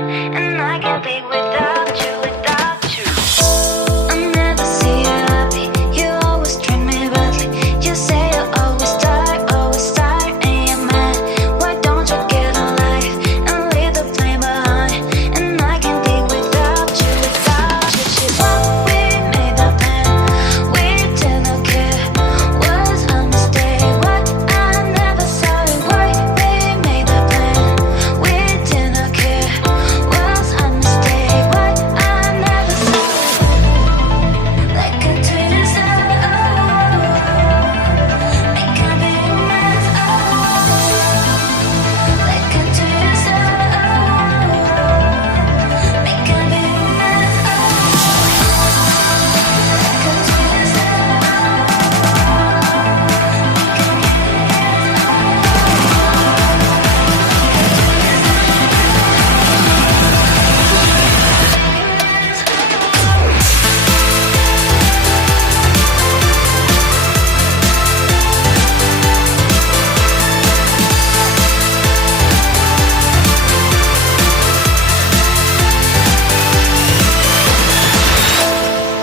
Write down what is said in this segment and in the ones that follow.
and I can't think without you, without you. I never see you happy, you always treat me badly. You say you always tired, and you're mad. Why don't you get a life and leave the flame behind? And I can't think without you, without you. What we made that plan, we didn't care. Was a mistake, what I never saw it. Why we made that plan, we didn't care. Was a mistake, what I never saw it. Like a twist, make a big mess, like a twist, make a big mess, like a twist,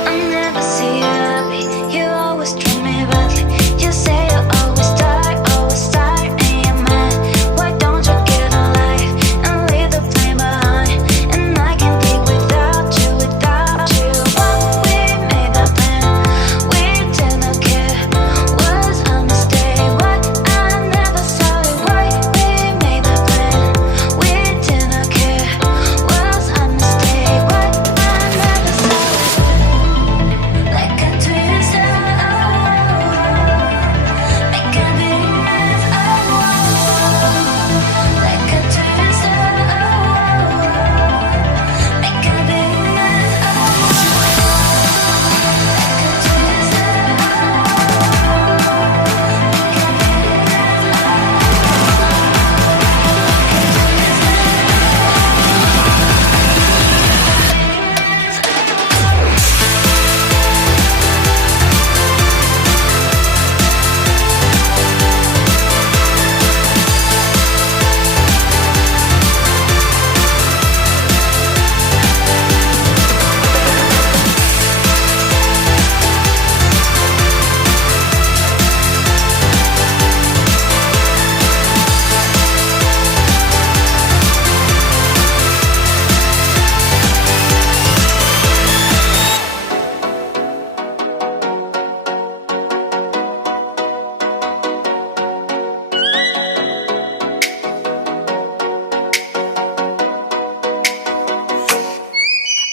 I never see you happy, you always treat me badly. You say you always tired, and you're mad. Why don't you get a life and leave the flame behind? And I can't think without you, without you. What we made that plan, we didn't care. Was a mistake, what I never saw it. Why we made that plan, we didn't care. Was a mistake, what I never saw it. Like a twist, make a big mess, like a twist, make a big mess,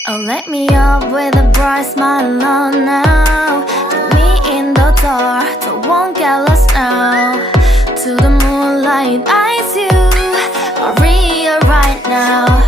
oh, let me up with a bright smile on now. Put me in the dark, so won't get lost now. To the moonlight, eyes you, Maria right now.